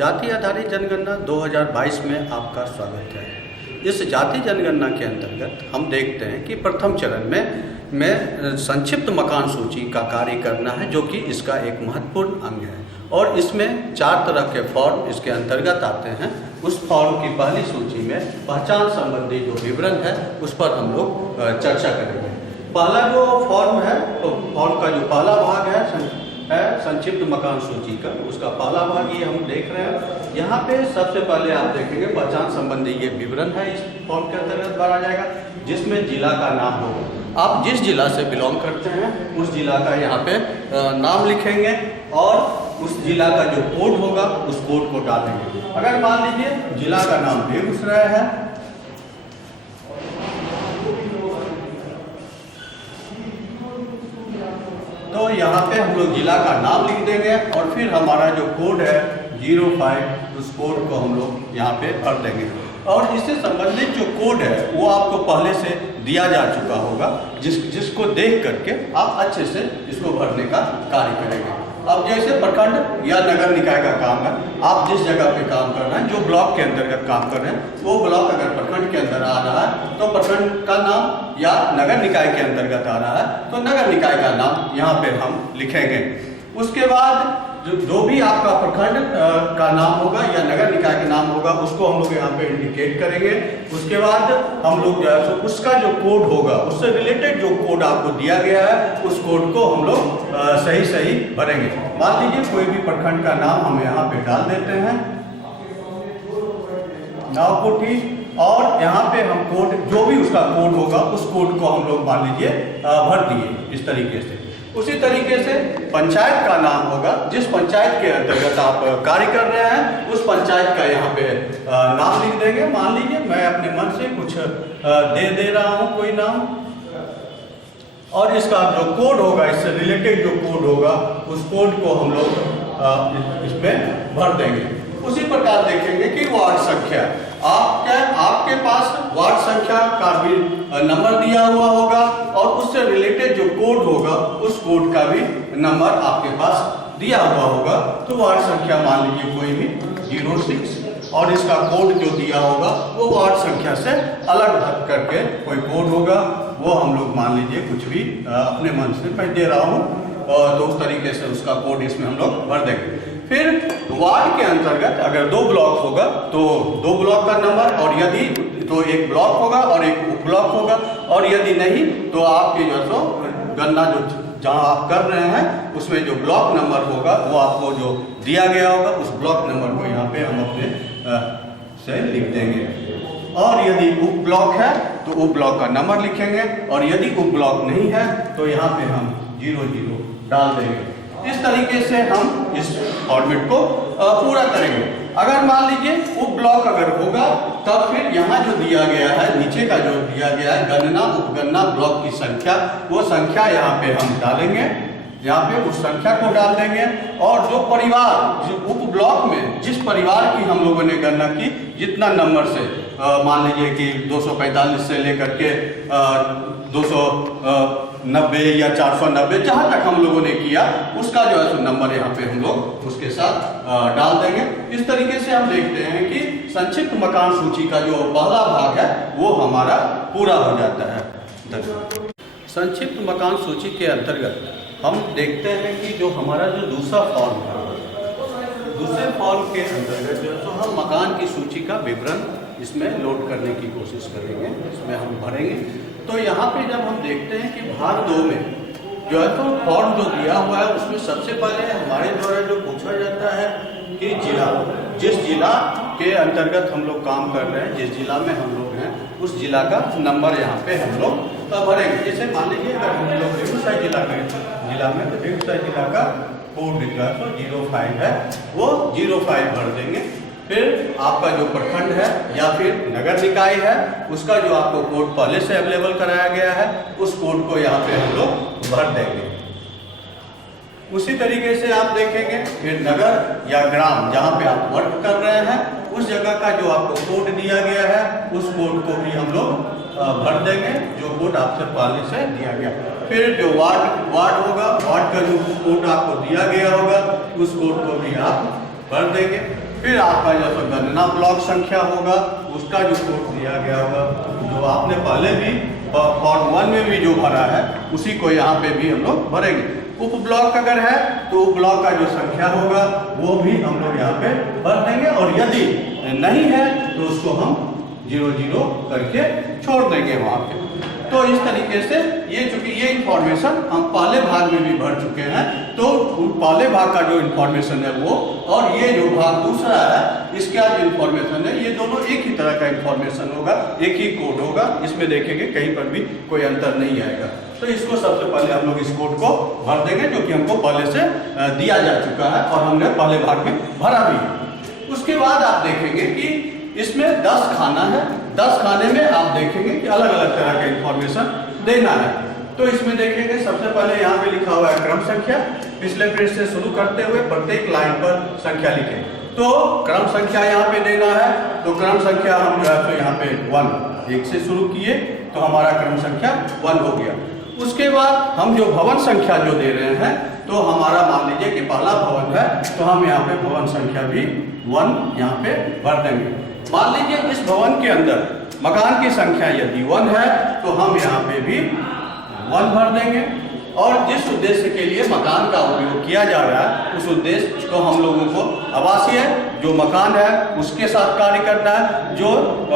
जाति आधारित जनगणना 2022 में आपका स्वागत है। इस जाति जनगणना के अंतर्गत हम देखते हैं कि प्रथम चरण में संक्षिप्त मकान सूची का कार्य करना है, जो कि इसका एक महत्वपूर्ण अंग है। और इसमें 4 तरह के फॉर्म इसके अंतर्गत आते हैं। उस फॉर्म की पहली सूची में पहचान संबंधी जो विवरण है उस पर हम लोग चर्चा करेंगे। पहला जो फॉर्म है, तो फॉर्म का जो पहला भाग है संक्षिप्त मकान सूची का, उसका पहला भाग ये हम देख रहे हैं। यहाँ पे सबसे पहले आप देखेंगे पहचान संबंधी ये विवरण है, इस फॉर्म के अंतर्गत भरा जाएगा, जिसमें जिला का नाम होगा। आप जिस जिला से बिलोंग करते हैं उस जिला का यहाँ पे नाम लिखेंगे और उस जिला का जो कोड होगा उस कोड को डालेंगे। अगर मान लीजिए जिला का नाम बेगूसराय है, तो यहाँ पे हम लोग जिला का नाम लिख देंगे और फिर हमारा जो कोड है 05, उस कोड को हम लोग यहाँ पे भर देंगे। और इससे संबंधित जो कोड है वो आपको पहले से दिया जा चुका होगा, जिसको देख करके आप अच्छे से इसको भरने का कार्य करेंगे। अब जैसे प्रखंड या नगर निकाय का काम है, आप जिस जगह पे काम कर रहे हैं, जो ब्लॉक के अंतर्गत काम कर रहे हैं, वो ब्लॉक अगर प्रखंड के अंदर आ रहा है तो प्रखंड का नाम, या नगर निकाय के अंतर्गत आ रहा है तो नगर निकाय का नाम यहाँ पे हम लिखेंगे। उसके बाद जो भी आपका प्रखंड का नाम होगा या नगर निकाय का नाम होगा उसको हम लोग यहाँ पे इंडिकेट करेंगे। उसके बाद हम लोग जो है उसका जो कोड होगा, उससे रिलेटेड जो कोड आपको दिया गया है उस कोड को हम लोग सही भरेंगे। मान लीजिए कोई भी प्रखंड का नाम हम यहाँ पे डाल देते हैं, नावकोठी, और यहाँ पे हम कोड, जो भी उसका कोड होगा उस कोड को हम लोग मान लीजिए भर दिए इस तरीके से। उसी तरीके से पंचायत का नाम होगा, जिस पंचायत के अंतर्गत आप कार्य कर रहे हैं उस पंचायत का यहाँ पे नाम लिख देंगे। मान लीजिए मैं अपने मन से कुछ दे रहा हूँ कोई नाम, और इसका जो कोड होगा, इससे रिलेटेड जो कोड होगा उस कोड को हम लोग इसमें भर देंगे। उसी प्रकार देखेंगे कि वार्ड संख्या, आपके पास वार्ड संख्या का भी नंबर दिया हुआ होगा और उससे रिलेटेड जो कोड होगा उस कोड का भी नंबर आपके पास दिया हुआ होगा। तो वार्ड संख्या मान लीजिए कोई भी 06, और इसका कोड जो दिया होगा वो वार्ड संख्या से अलग हट करके कोई कोड होगा, वो हम लोग मान लीजिए कुछ भी अपने मन से मैं दे रहा हूँ, तो उस तरीके से उसका कोड इसमें हम लोग भर देंगे। फिर वार्ड के अंतर्गत अगर 2 ब्लॉक होगा तो 2 ब्लॉक का नंबर, और यदि तो 1 ब्लॉक होगा और 1 उप ब्लॉक होगा, और यदि नहीं तो आपके जो सो गणना जो जहाँ आप कर रहे हैं उसमें जो ब्लॉक नंबर होगा वो आपको जो दिया गया होगा उस ब्लॉक नंबर को यहाँ पे हम अपने से लिख देंगे। और यदि उप ब्लॉक है तो उप ब्लॉक का नंबर लिखेंगे, और यदि उप ब्लॉक नहीं है तो यहाँ पे हम 00 डाल देंगे। इस तरीके से हम इस फॉर्मेट को पूरा करेंगे। अगर मान लीजिए उप ब्लॉक अगर होगा तब फिर यहाँ जो दिया गया है, नीचे का जो दिया गया है गणना उपगणना ब्लॉक की संख्या, वो संख्या यहाँ पे हम डालेंगे, यहाँ पे उस संख्या को डाल देंगे। और जो परिवार, जो उप ब्लॉक में जिस परिवार की हम लोगों ने गणना की, जितना नंबर से मान लीजिए कि 245 से लेकर के 290 या 490 जहाँ तक हम लोगों ने किया, उसका जो है नंबर यहाँ पे हम लोग उसके साथ डाल देंगे। इस तरीके से हम देखते हैं कि संक्षिप्त मकान सूची का जो पहला भाग है वो हमारा पूरा हो जाता है। धन्यवाद। संक्षिप्त मकान सूची के अंतर्गत हम देखते हैं कि जो हमारा जो दूसरा फॉर्म है, दूसरे फॉर्म के अंतर्गत जो तो हम मकान की सूची का विवरण इसमें लोड करने की कोशिश करेंगे, इसमें हम भरेंगे। तो यहाँ पे जब हम देखते हैं कि भाग 2 में जो है तो फॉर्म जो दिया हुआ है उसमें सबसे पहले हमारे द्वारा जो पूछा जाता है कि जिला, जिस जिला के अंतर्गत हम लोग काम कर रहे हैं, जिस जिला में हम लोग हैं उस जिला का नंबर यहाँ पे हम लोग भरेंगे। जैसे मान लीजिए अगर हम लोग बेगूसराय जिला में तो बेगूसराय जिला का कोड जो है तो 05 है, वो 05 भर देंगे। फिर आपका जो प्रखंड है या फिर नगर निकाय है उसका जो आपको कोड पहले से अवेलेबल कराया गया है उस कोड को यहाँ पे हम लोग भर देंगे। उसी तरीके से आप देखेंगे फिर नगर या ग्राम जहाँ पे आप वर्क कर रहे हैं उस जगह का जो आपको कोड दिया गया है उस कोड को भी हम लोग भर देंगे, जो कोड आपसे पहले से दिया गया। फिर जो वार्ड होगा, वार्ड का जो कोड आपको दिया गया होगा उस कोड को भी आप भर देंगे। फिर आपका जो गणना ब्लॉक संख्या होगा उसका जो कोड दिया गया होगा, जो आपने पहले भी पार्ट 1 में भी जो भरा है उसी को यहाँ पे भी हम लोग भरेंगे। उप ब्लॉक अगर है तो उप ब्लॉक का जो संख्या होगा वो भी हम लोग यहाँ पे भर देंगे, और यदि नहीं है तो उसको हम 0-0 करके छोड़ देंगे वहाँ पे। तो इस तरीके से ये चूंकि ये इंफॉर्मेशन हम पहले भाग में भी भर चुके हैं, तो पहले भाग का जो इंफॉर्मेशन है वो और ये जो भाग दूसरा है इसका जो इंफॉर्मेशन है ये दोनों एक ही तरह का इंफॉर्मेशन होगा, एक ही कोड होगा। इसमें देखेंगे कहीं पर भी कोई अंतर नहीं आएगा। तो इसको सबसे पहले हम लोग इस कोड को भर देंगे जो कि हमको पहले से दिया जा चुका है और हमने पहले भाग में भरा भी है। उसके बाद आप देखेंगे कि इसमें 10 खाना है, 10 खाने में आप देखेंगे कि अलग अलग तरह का इंफॉर्मेशन देना है। तो इसमें देखेंगे सबसे पहले यहाँ पे लिखा हुआ है क्रम संख्या। पिछले पेज से शुरू करते हुए प्रत्येक लाइन पर संख्या लिखें। तो क्रम संख्या यहाँ पे देना है, तो क्रम संख्या हम जो है तो यहाँ पे 1 से शुरू किए तो हमारा क्रम संख्या 1 हो गया। उसके बाद हम जो भवन संख्या जो दे रहे हैं तो हमारा मान लीजिए कि पहला भवन है तो हम यहाँ पे भवन संख्या भी 1 यहाँ पे भर देंगे। मान लीजिए इस भवन के अंदर मकान की संख्या यदि 1 है तो हम यहाँ पे भी 1 भर देंगे, और जिस उद्देश्य के लिए मकान का उपयोग किया जा रहा है उस उद्देश्य तो हम लोगों को आवासीय जो मकान है उसके साथ कार्य करना है, जो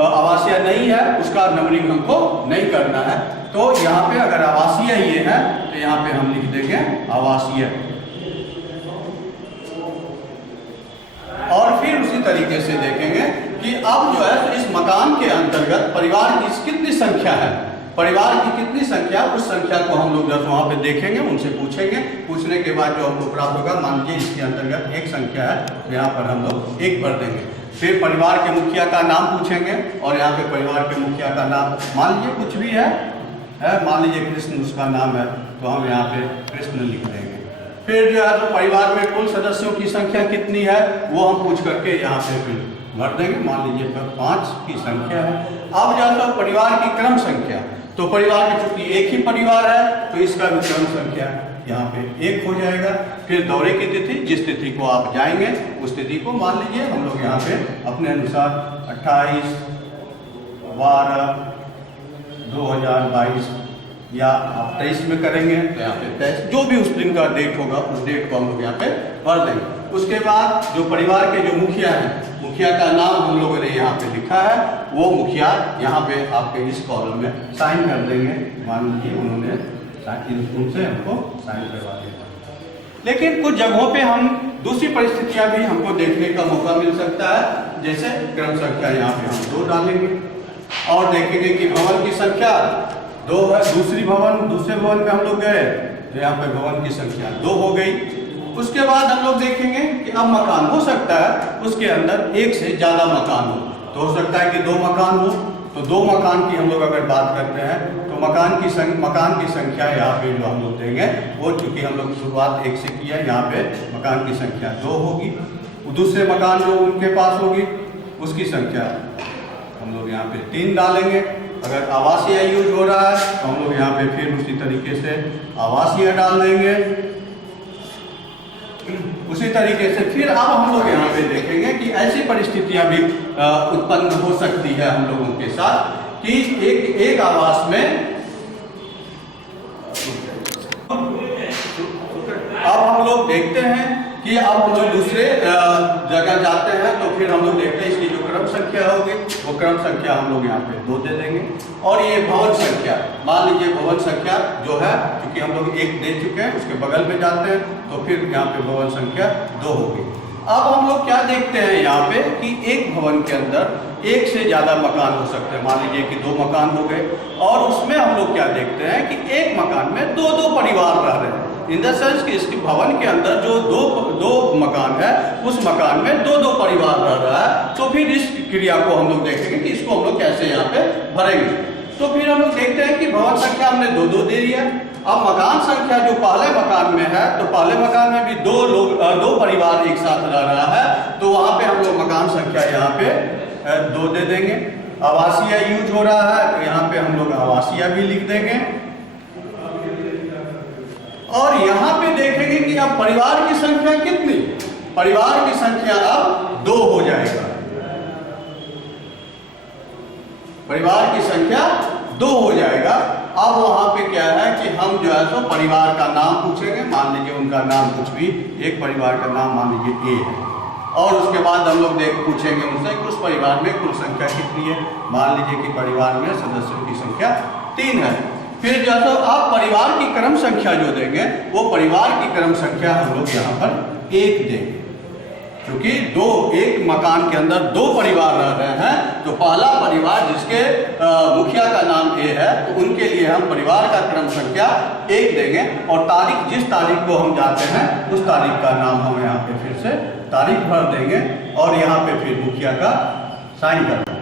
आवासीय नहीं है उसका नंबरिंग हमको नहीं करना है। तो यहाँ पे अगर आवासीय ये है तो यहाँ पे हम लिख देंगे आवासीय, और फिर उसी तरीके से देखेंगे कि अब जो है इस मकान के अंतर्गत परिवार की कितनी संख्या है, परिवार की कितनी संख्या, उस संख्या को हम लोग जब वहाँ पे देखेंगे उनसे पूछेंगे। पूछने के बाद जो हमको प्राप्त होगा, मान लीजिए इसके अंतर्गत 1 संख्या है तो यहाँ पर हम लोग 1 भर देंगे। फिर परिवार के मुखिया का नाम पूछेंगे और यहाँ पे परिवार के मुखिया का नाम मान लीजिए कुछ भी है, मान लीजिए कृष्ण उसका नाम है तो हम यहाँ पे कृष्ण लिख देंगे। फिर जो है तो परिवार में कुल सदस्यों की संख्या कितनी है वो हम पूछ करके यहाँ पे फिर भर देंगे। मान लीजिए 5 की संख्या है। अब जो है परिवार की क्रम संख्या, तो परिवार में चूंकि एक ही परिवार है तो इसका भी क्रम संख्या यहाँ पे 1 हो जाएगा। फिर दौरे की तिथि, जिस तिथि को आप जाएंगे उस तिथि को मान लीजिए हम लोग यहाँ पे अपने अनुसार 28/12/2022 या आप 23 में करेंगे तो यहाँ पे 23, जो भी उस दिन का डेट होगा उस डेट को हम लोग यहाँ पे भर देंगे। उसके बाद जो परिवार के जो मुखिया हैं, मुखिया का नाम हम लोगों ने यहाँ पे लिखा है, वो मुखिया यहाँ पे आपके इस कॉलम में साइन कर देंगे। मान लीजिए उन्होंने उनसे हमको साइन करवा दिया। लेकिन कुछ जगहों पे हम दूसरी परिस्थितियां भी हमको देखने का मौका मिल सकता है, जैसे क्रम संख्या यहाँ पे हम 2 डालेंगे और देखेंगे कि भवन की संख्या 2 है। दूसरे भवन में हम लोग गए तो यहाँ पे भवन की संख्या 2 हो गई। उसके बाद हम लोग देखेंगे कि अब मकान हो सकता है उसके अंदर 1 से ज़्यादा मकान हो, तो हो सकता है कि 2 मकान हो। तो 2 मकान की हम लोग अगर बात करते हैं तो मकान की संख्या यहाँ पे जो हम लोग देंगे वो चूँकि हम लोग शुरुआत 1 से किया, यहाँ पे मकान की संख्या 2 होगी। दूसरे मकान जो उनके पास होगी उसकी संख्या हम लोग यहाँ पे 3 डालेंगे। अगर आवासीय यूज हो रहा है तो हम लोग यहाँ पे फिर उसी तरीके से आवासीय डाल देंगे। उसी तरीके से फिर अब हम लोग यहाँ पे देखेंगे कि ऐसी परिस्थितियां भी उत्पन्न हो सकती है हम लोगों के साथ कि एक आवास में अब हम लोग देखते हैं कि अब हम लोग दूसरे जगह जाते हैं तो फिर हम लोग देखते हैं इसकी जो क्रम संख्या होगी वो क्रम संख्या हम लोग यहाँ पे 2 दे देंगे। और ये भवन संख्या, मान लीजिए भवन संख्या जो है क्योंकि हम लोग 1 दे चुके हैं उसके बगल में जाते हैं तो फिर यहाँ पे भवन संख्या 2 होगी। अब हम लोग क्या देखते हैं यहाँ पे कि एक भवन के अंदर 1 से ज़्यादा मकान हो सकते हैं। मान लीजिए कि 2 मकान हो गए और उसमें हम लोग क्या देखते हैं कि एक मकान में 2-2 परिवार रह रहे हैं। इन द सेंस कि इसके भवन के अंदर जो दो मकान है उस मकान में 2-2 परिवार रह रहा है। तो फिर इस क्रिया को हम लोग देखेंगे कि इसको हम लोग कैसे यहाँ पे भरेंगे। तो फिर हम लोग देखते हैं कि भवन संख्या हमने 2-2 दे दिया। अब मकान संख्या जो पहले मकान में है तो पहले मकान में भी 2 परिवार एक साथ रह रहा है, तो वहाँ पे हम लोग मकान संख्या यहाँ पे 2 दे देंगे। आवासीय यूज हो रहा है तो यहाँ पे हम लोग आवासीय भी लिख देंगे। और यहाँ पे देखेंगे कि अब परिवार की संख्या कितनी, परिवार की संख्या अब 2 हो जाएगा, परिवार की संख्या 2 हो जाएगा। अब वहां पे क्या है कि हम जो है तो परिवार का नाम पूछेंगे। मान लीजिए उनका नाम कुछ भी, एक परिवार का नाम मान लीजिए ए है, और उसके बाद हम लोग पूछेंगे उनसे कि उस परिवार में कुल संख्या कितनी है। मान लीजिए कि परिवार में सदस्यों की संख्या 3 है। फिर जो है आप परिवार की क्रम संख्या जो देंगे वो परिवार की क्रम संख्या हम लोग यहाँ पर 1 देंगे, क्योंकि एक मकान के अंदर 2 परिवार रह रहे हैं, तो पहला परिवार जिसके मुखिया का नाम ए है तो उनके लिए हम परिवार का क्रम संख्या 1 देंगे, और तारीख जिस तारीख को हम जाते हैं उस तारीख का नाम हम यहाँ पे फिर से तारीख भर देंगे और यहाँ पे फिर मुखिया का साइन कर देंगे।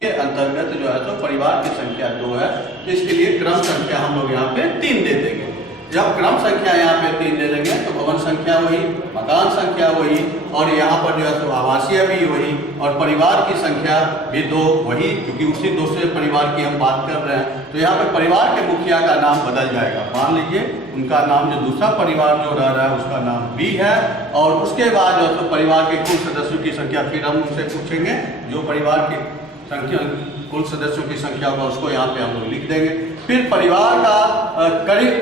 के अंतर्गत जो है तो परिवार की संख्या 2 है, तो इसके लिए क्रम संख्या हम लोग यहाँ पे 3 दे देंगे। जब क्रम संख्या यहाँ पे 3 दे देंगे तो भवन संख्या वही, मकान संख्या वही, और यहाँ पर जो है तो आवासीय भी वही, और परिवार की संख्या भी 2 वही, क्योंकि उसी दूसरे परिवार की हम बात कर रहे हैं। तो यहाँ पे परिवार के मुखिया का नाम बदल जाएगा। मान लीजिए उनका नाम जो दूसरा परिवार जो रह रहा है उसका नाम बी है, और उसके बाद जो है तो परिवार के कुल सदस्यों की संख्या फिर हम उनसे पूछेंगे, जो परिवार की संख्या कुल सदस्यों की संख्या होगा उसको यहाँ पे हम लोग लिख देंगे। फिर परिवार का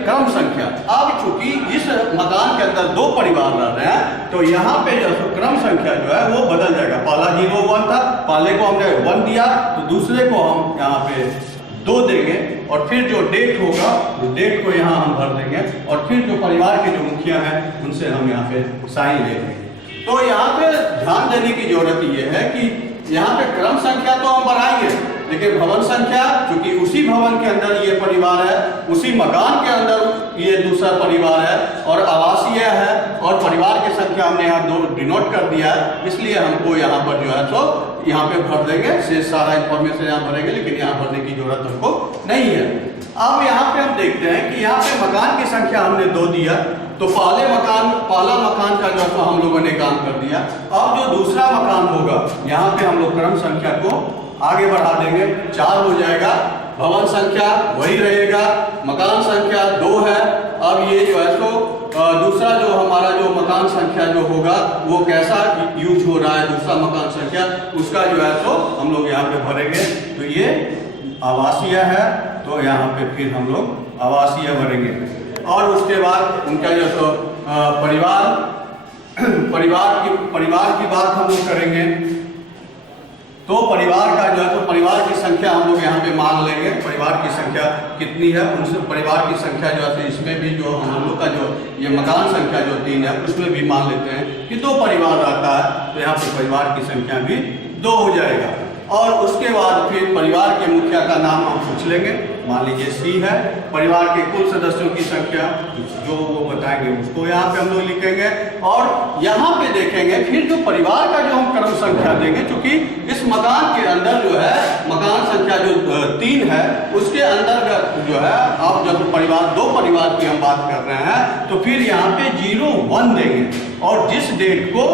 क्रम संख्या, अब चूंकि इस मकान के अंदर 2 परिवार रह रहे हैं तो यहाँ पे जो क्रम संख्या जो है वो बदल जाएगा। पहला 01 था, पहले को हमने 1 दिया तो दूसरे को हम यहाँ पे 2 देंगे, और फिर जो डेट होगा उस डेट को यहाँ हम भर देंगे, और फिर जो परिवार के जो मुखिया हैं उनसे हम यहाँ पे साइन ले लेंगे। तो यहाँ पे ध्यान देने की जरूरत ये है कि यहाँ पे क्रम संख्या तो हम बढ़ाएंगे, लेकिन भवन संख्या, क्योंकि उसी भवन के अंदर ये परिवार है, उसी मकान के अंदर ये दूसरा परिवार है, और आवासीय है, और परिवार की संख्या हमने यहाँ 2 डिनोट कर दिया है, इसलिए हमको यहाँ पर जो है तो यहाँ पे भर देंगे। से सारा इंफॉर्मेशन यहाँ भरेंगे, लेकिन यहाँ भरने की जरूरत हमको नहीं है। अब यहाँ पे हम देखते हैं कि यहाँ पे मकान की संख्या हमने 2 दिया, तो पहला मकान का जो तो हम लोगों ने काम कर दिया। अब जो दूसरा मकान होगा यहाँ पे हम लोग क्रम संख्या को आगे बढ़ा देंगे, 4 हो जाएगा, भवन संख्या वही रहेगा, मकान संख्या 2 है। अब ये जो है तो दूसरा जो हमारा जो मकान संख्या जो होगा वो कैसा यूज हो रहा है, दूसरा मकान संख्या उसका जो है तो हम लोग यहाँ पे भरेंगे। तो ये आवासीय है, तो यहाँ पे फिर हम लोग आवासीय भरेंगे, और उसके बाद उनका जो तो परिवार की बात हम लोग करेंगे। तो परिवार का जो है तो परिवार की संख्या हम लोग यहाँ पे मान लेंगे, परिवार की संख्या कितनी है उनसे परिवार की संख्या जो है इसमें भी जो हम लोग का जो ये मकान संख्या जो 3 है उसमें भी मान लेते हैं कि 2 परिवार रहता है, तो यहाँ पे परिवार की संख्या भी 2 हो जाएगा। और उसके बाद फिर परिवार के मुखिया का नाम हम पूछ लेंगे। मान लीजिए सी है, परिवार के कुल सदस्यों की संख्या जो वो बताएंगे उसको यहाँ पे हम लोग लिखेंगे, और यहाँ पे देखेंगे फिर जो परिवार का जो हम क्रम संख्या देंगे, क्योंकि इस मकान के अंदर जो है मकान संख्या जो 3 है उसके अंदर जो है अब जब परिवार 2 परिवार की हम बात कर रहे हैं तो फिर यहाँ पे 01 देंगे, और जिस डेट को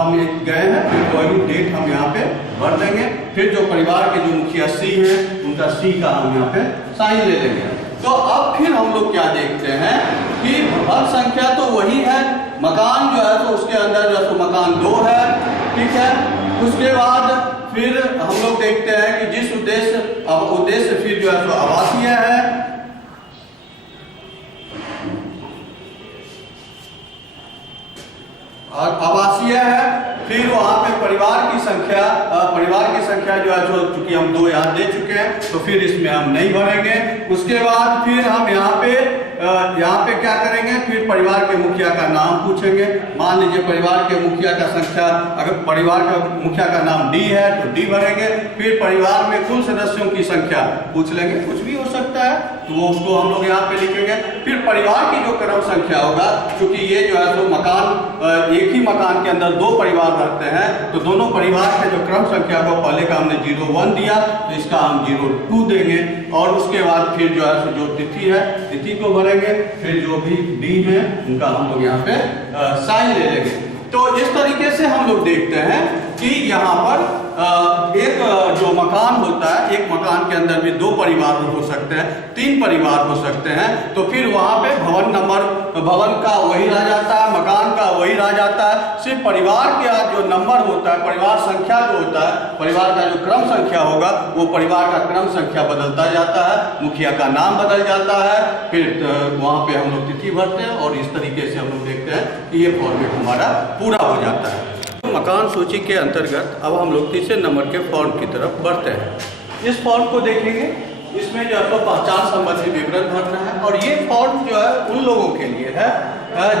हम गए हैं फिर वही डेट हम यहाँ पे भर देंगे। फिर जो परिवार के जो मुखिया सी है उनका सी का हम यहाँ पे साइन ले लेंगे। तो अब फिर हम लोग क्या देखते हैं कि भवन संख्या तो वही है, मकान जो है तो उसके अंदर जो है तो मकान 2 है, ठीक है। उसके बाद फिर हम लोग देखते हैं कि जिस उद्देश्य फिर जो है तो आवासीय है, और आवासीय है। फिर वहाँ पे परिवार की संख्या जो है जो चूंकि हम 2 यहाँ दे चुके हैं तो फिर इसमें हम नहीं भरेंगे। उसके बाद फिर हम यहाँ पे क्या करेंगे, फिर परिवार के मुखिया का नाम पूछेंगे। मान लीजिए परिवार के मुखिया का संख्या, अगर परिवार का मुखिया का नाम डी है तो डी भरेंगे। फिर परिवार में कुल सदस्यों की संख्या पूछ लेंगे, कुछ भी हो सकता है तो वो उसको हम लोग यहाँ पे लिखेंगे। फिर परिवार की जो क्रम संख्या होगा, क्योंकि ये जो है तो मकान एक ही मकान के अंदर 2 परिवार रहते हैं, तो दोनों परिवार के जो क्रम संख्या को पहले का हमने 01 दिया तो इसका हम 02 देंगे, और उसके बाद फिर जो है जो तिथि है तिथि को भरेंगे। फिर जो भी डी है उनका हम लोग यहाँ पे साइन ले लेंगे। तो इस तरीके से हम लोग देखते हैं कि यहाँ पर एक जो मकान होता है, एक मकान के अंदर भी 2 परिवार हो सकते हैं, 3 परिवार हो सकते हैं, तो फिर वहाँ पे भवन का वही रह जाता है, मकान का वही रह जाता है। सिर्फ परिवार का जो नंबर होता है, परिवार संख्या जो होता है, परिवार का जो क्रम संख्या होगा, वो परिवार का क्रम संख्या बदलता जाता है, मुखिया का नाम बदल जाता है, फिर वहाँ पे हम लोग तिथि भरते हैं और इस तरीके से हम लोग देखते हैं कि ये फॉर्मेट हमारा पूरा हो जाता है। मकान सूची के अंतर्गत अब हम लोग तीसरे नंबर के फॉर्म की तरफ बढ़ते हैं। इस फॉर्म को देखेंगे, इसमें जो है तो पहचान संबंधी विवरण भरना है और ये फॉर्म जो है उन लोगों के लिए है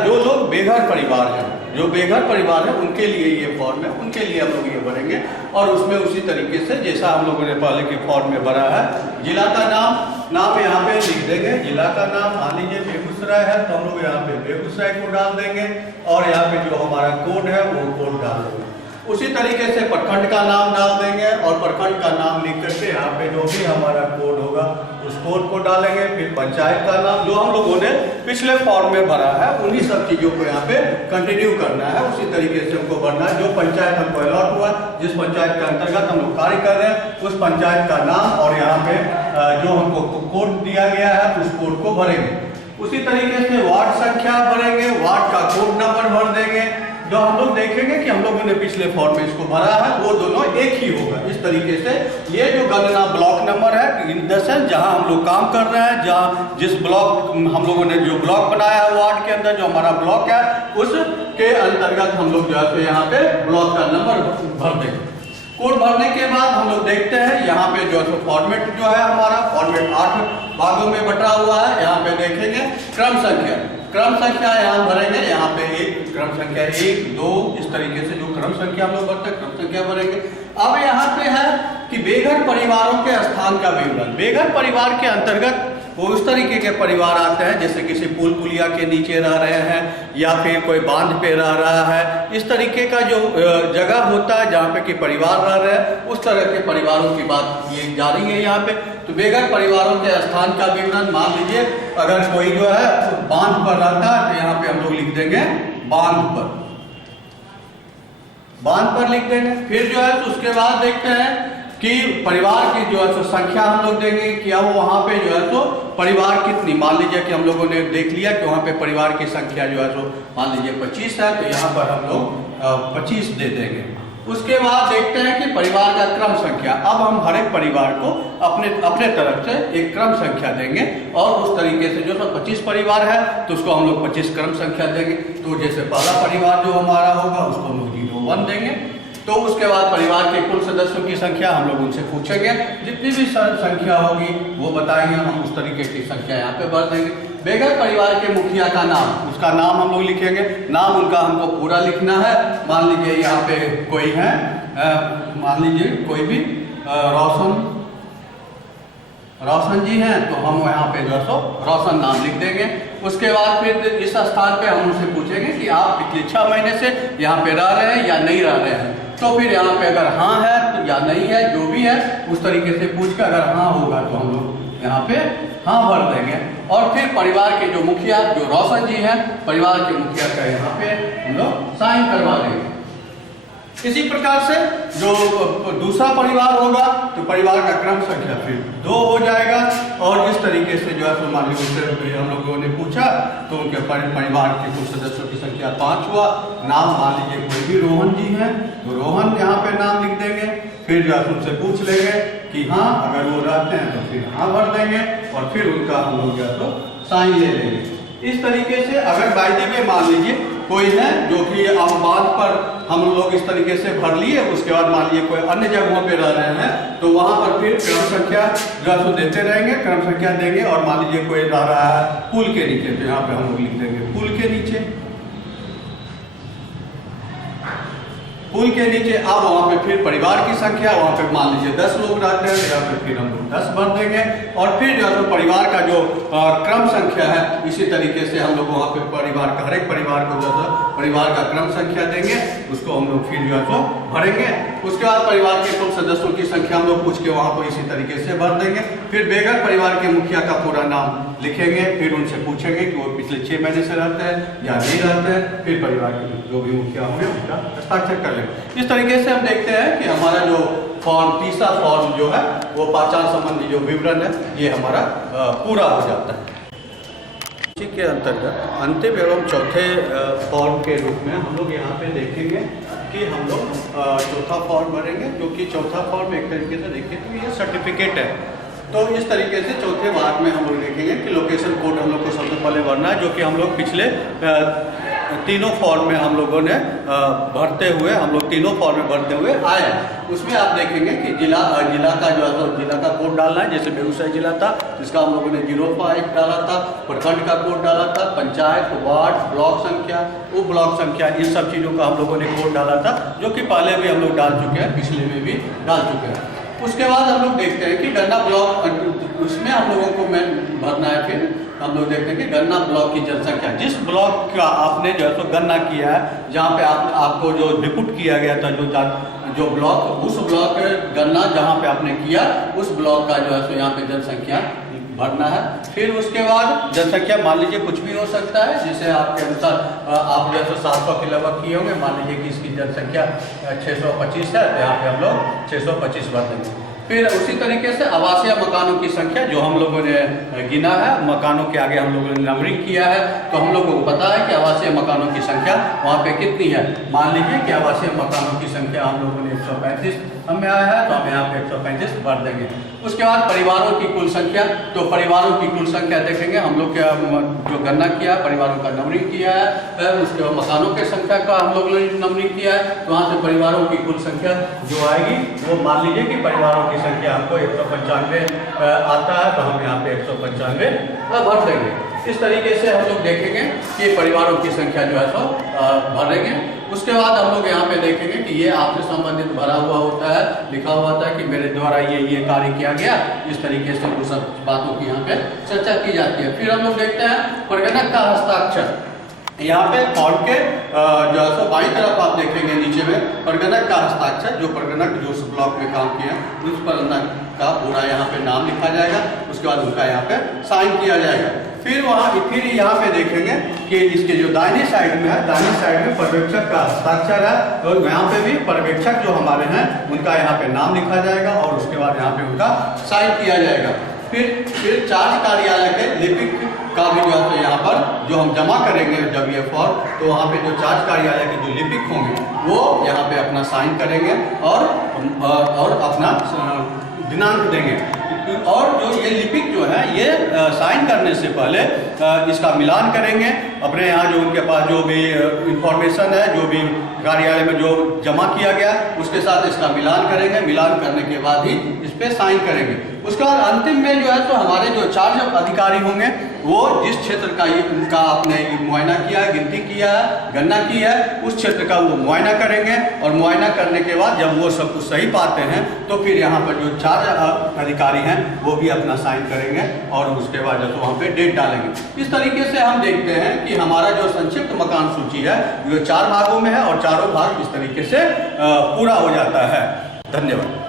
जो लोग बेघर परिवार हैं, जो बेघर परिवार है उनके लिए ये फॉर्म है, उनके लिए हम लोग ये भरेंगे और उसमें उसी तरीके से जैसा हम लोगों ने पहले के फॉर्म में भरा है, जिला का नाम यहाँ पे लिख देंगे। जिला का नाम मान लीजिए बेगूसराय है तो हम लोग यहाँ पे बेगूसराय को डाल देंगे और यहाँ पे जो हमारा कोड है वो कोड डाल देंगे। उसी तरीके से प्रखंड का नाम डाल देंगे और प्रखंड का नाम लिख करके यहाँ पे जो भी हमारा कोड होगा उस कोड को डालेंगे। फिर पंचायत का नाम जो हम लोगों ने पिछले फॉर्म में भरा है उन्हीं सब चीज़ों को यहाँ पे कंटिन्यू करना है, उसी तरीके से हमको भरना है। जो पंचायत हमको अलॉट हुआ, जिस पंचायत के अंतर्गत हम लोग कार्य कर रहे हैं, उस पंचायत का नाम और यहाँ पे जो हमको कोड दिया गया है उस कोड को भरेंगे। उसी तरीके से वार्ड संख्या भरेंगे, वार्ड का कोड नंबर भर देंगे। जो हम लोग देखेंगे कि हम लोगों ने पिछले फॉर्म में इसको भरा है वो दोनों एक ही होगा। इस तरीके से ये जो गणना ब्लॉक नंबर है, इन द सेंस जहाँ हम लोग काम कर रहे हैं, जहाँ जिस ब्लॉक हम लोगों ने जो ब्लॉक बनाया है वार्ड के अंदर जो हमारा ब्लॉक है उसके अंतर्गत हम लोग जो है तो यहाँ पे ब्लॉक का नंबर भर देंगे। कोड भरने के बाद हम लोग देखते हैं यहाँ पे जो है फॉर्मेट जो है हमारा फॉर्मेट 8 भागों में बटा हुआ है। यहाँ पे देखेंगे क्रम संख्या यहाँ भरेंगे, यहाँ पे एक क्रम संख्या 1, 2 इस तरीके से जो क्रम संख्या हम लोग भरते हैं क्रम संख्या भरेंगे। अब यहाँ पे है कि बेघर परिवारों के स्थान का विवरण। बेघर परिवार के अंतर्गत वो उस तरीके के परिवार आते हैं जैसे किसी पुल पुलिया के नीचे रह रहे हैं या फिर कोई बांध पे रह रहा है, इस तरीके का जो जगह होता है जहाँ पे कि परिवार रह रहे हैं उस तरह के परिवारों की बात ये जा रही है यहाँ पे। तो बेघर परिवारों के स्थान का विवरण, मान लीजिए अगर कोई जो है बांध पर रहता है तो यहाँ पे हम लोग लिख देंगे बांध पर लिख देंगे। फिर जो है तो उसके बाद देखते हैं कि परिवार की जो है तो संख्या हम लोग देंगे कि अब वहाँ पे जो है तो परिवार कितनी, मान लीजिए कि हम लोगों ने देख लिया कि वहाँ पे परिवार की संख्या जो है तो मान लीजिए 25 है तो यहाँ पर हम लोग 25 दे देंगे। उसके बाद देखते हैं कि परिवार का क्रम संख्या, अब हम हर एक परिवार को अपने तरफ से एक क्रम संख्या देंगे और उस तरीके से जो 25 परिवार है तो उसको हम लोग 25 क्रम संख्या देंगे। तो जैसे पहला परिवार जो हमारा होगा उसको हम लोग 01 देंगे। तो उसके बाद परिवार के कुल सदस्यों की संख्या हम लोग उनसे पूछेंगे, जितनी भी संख्या होगी वो बताएंगे, हम उस तरीके की संख्या यहाँ पे भर देंगे। बेघर परिवार के मुखिया का नाम, उसका नाम हम लोग लिखेंगे। नाम उनका हमको पूरा लिखना है। मान लीजिए यहाँ पे कोई है, मान लीजिए कोई भी रोशन जी हैं तो हम यहाँ पे जो है रोशन नाम लिख देंगे। उसके बाद फिर इस स्थान पे हम उनसे पूछेंगे कि आप पिछले 6 महीने से यहाँ पे रह रहे हैं या नहीं रह रहे हैं। तो फिर यहाँ पे अगर हाँ है तो या नहीं है, जो भी है उस तरीके से पूछ कर अगर हाँ होगा तो हम लोग यहाँ पे हाँ भर देंगे। और फिर परिवार के जो मुखिया जो रोशन जी हैं, परिवार के मुखिया का यहाँ पे हम लोग साइन करवा देंगे। इसी प्रकार से जो दूसरा परिवार होगा तो परिवार का क्रम संख्या फिर 2 हो जाएगा। और इस तरीके से जो है मान लीजिए हम लोगों ने पूछा तो उनके परिवार के कुल सदस्यों की संख्या 5 हुआ। नाम मान लीजिए कोई भी रोहन जी हैं तो रोहन यहाँ पे नाम लिख देंगे। फिर जो है उनसे पूछ लेंगे कि हाँ, अगर वो रहते हैं तो फिर हाँ भर देंगे और फिर उनका हम लोग जो है तो साइन ले लेंगे। इस तरीके से अगर वायदे में मान लीजिए कोई है जो कि अब बात पर हम लोग इस तरीके से भर लिए, उसके बाद मान लीजिए कोई अन्य जगहों पे रह रहे हैं तो वहाँ पर फिर क्रम संख्या जो है देते रहेंगे, क्रम संख्या देंगे। और मान लीजिए कोई रह रहा है पुल के नीचे तो यहाँ पे हम लोग लिख देंगे पुल के नीचे। पुल के नीचे अब वहाँ पे फिर परिवार की संख्या, वहाँ पे मान लीजिए 10 लोग रहते हैं या फिर हम लोग 10 भर देंगे। और फिर जो है परिवार का जो क्रम संख्या है इसी तरीके से हम लोग वहाँ पे परिवार का हर एक परिवार को जो है परिवार का क्रम संख्या देंगे, उसको हम लोग फिर जो है भरेंगे। उसके बाद परिवार के कुल सदस्यों की संख्या हम लोग पूछ के वहाँ को इसी तरीके से भर देंगे। फिर बेघर परिवार के मुखिया का पूरा नाम लिखेंगे, फिर उनसे पूछेंगे कि वो पिछले 6 महीने से रहते हैं या नहीं रहते हैं। फिर परिवार के जो भी मुखिया होंगे उसका हस्ताक्षर कर लेंगे। इस तरीके से हम देखते हैं कि हमारा जो फॉर्म, तीसरा फॉर्म जो है वो पहचान संबंधी जो विवरण है ये हमारा पूरा हो जाता है। इसी के अंतर्गत अंतिम एवं चौथे फॉर्म के रूप में हम लोग यहाँ पे देखेंगे कि हम लोग चौथा फॉर्म भरेंगे, जो कि चौथा फॉर्म एक तरीके से देखें तो ये सर्टिफिकेट है। तो इस तरीके से चौथे भाग में हम लोग देखेंगे कि लोकेशन कोड हम लोग को सबसे पहले भरना है, जो कि हम लोग पिछले तीनों फॉर्म में हम लोगों ने भरते हुए, हम लोग तीनों फॉर्म में भरते हुए आए। उसमें आप देखेंगे कि जिला का जो है जिला का कोड डालना है। जैसे बेगूसराय जिला था, इसका हम लोगों ने 05 डाला था, प्रखंड का कोड डाला था, पंचायत, वार्ड, ब्लॉक संख्या, उप ब्लॉक संख्या, इन सब चीज़ों का हम लोगों ने कोड डाला था, जो कि पहले भी हम लोग डाल चुके हैं, पिछले में भी डाल चुके हैं। उसके बाद हम लोग देखते हैं कि गन्ना ब्लॉक, उसमें हम लोगों को भरना है। फिर हम लोग देखते हैं कि गन्ना ब्लॉक की जनसंख्या, जिस ब्लॉक का आपने जो है तो गन्ना किया है, जहाँ पे आपको जो डिपुट किया गया था, जो ब्लॉक, उस ब्लॉक गन्ना जहाँ पे आपने किया, उस ब्लॉक का जो है तो यहाँ पे जनसंख्या भरना है। फिर उसके बाद जनसंख्या मान लीजिए कुछ भी हो सकता है, जिसे आपके अनुसार आप जो है 700 के लगभग किए होंगे। मान लीजिए कि इसकी जनसंख्या 625 है, तो यहाँ पे हम लोग 625 भर देंगे। फिर उसी तरीके से आवासीय मकानों की संख्या जो हम लोगों ने गिना है, मकानों के आगे हम लोगों ने नंबरिंग किया है, तो हम लोगों को पता है कि आवासीय मकानों की संख्या वहाँ पे कितनी है। मान लीजिए कि आवासीय मकानों की संख्या हम लोगों ने 135 हमें आया है, तो हम यहाँ पे 135 भर देंगे। उसके बाद परिवारों की कुल संख्या, तो परिवारों की कुल संख्या देखेंगे हम लोग क्या जो गणना किया, परिवारों का नंबरिंग किया है, उसके बाद मकानों की संख्या का हम लोग ने नंबरिंग किया है, तो वहाँ से परिवारों की कुल संख्या जो आएगी वो मान लीजिए कि परिवारों की संख्या हमको 195 आता है, तो हम यहाँ पे 195 भर देंगे। इस तरीके से हम लोग देखेंगे कि परिवारों की संख्या जो है सो भरेंगे। उसके बाद हम लोग यहाँ पे देखेंगे कि ये आपसे संबंधित भरा हुआ होता है, लिखा हुआ होता है कि मेरे द्वारा ये कार्य किया गया। इस तरीके से उस सब बातों की यहाँ पे चर्चा की जाती है। फिर हम लोग देखते हैं प्रगणक का हस्ताक्षर। यहाँ पे फॉर्म के जो है सो बाईं तरफ आप देखेंगे नीचे में प्रगणक का हस्ताक्षर, जो प्रगणक जो उस ब्लॉक में काम किया उस प्रगणक का पूरा यहाँ पे नाम लिखा जाएगा। उसके बाद उनका यहाँ पे साइन किया जाएगा। फिर यहाँ पे देखेंगे कि इसके जो दाहिनी साइड में है, दाहिनी साइड में पर्यवेक्षक का हस्ताक्षर है, तो यहाँ पे भी पर्यवेक्षक जो हमारे हैं उनका यहाँ पे नाम लिखा जाएगा और उसके बाद यहाँ पे उनका साइन किया जाएगा। फिर चार्ज कार्यालय के लिपिक का भी जो है तो यहाँ पर जो हम जमा करेंगे जब ये फॉर्म, तो वहाँ पे जो चार्ज कार्यालय के जो लिपिक होंगे वो यहाँ पे अपना साइन करेंगे और अपना दिनांक देंगे। और जो ये लिपिक जो है ये साइन करने से पहले इसका मिलान करेंगे अपने यहाँ जो उनके पास जो भी इंफॉर्मेशन है, जो भी कार्यालय में जो जमा किया गया उसके साथ इसका मिलान करेंगे। मिलान करने के बाद ही इस पर साइन करेंगे। उसके बाद अंतिम में जो है तो हमारे जो चार्ज अधिकारी होंगे वो जिस क्षेत्र का उनका आपने मुआयना किया है, गिनती किया है, गणना की है, उस क्षेत्र का वो मुआयना करेंगे। और मुआयना करने के बाद जब वो सब कुछ सही पाते हैं तो फिर यहाँ पर जो चार्ज अधिकारी हैं वो भी अपना साइन करेंगे और उसके बाद जो वहाँ पे डेट डालेंगे। इस तरीके से हम देखते हैं कि हमारा जो संक्षिप्त मकान सूची है वो 4 भागों में है और चारों भाग इस तरीके से पूरा हो जाता है। धन्यवाद।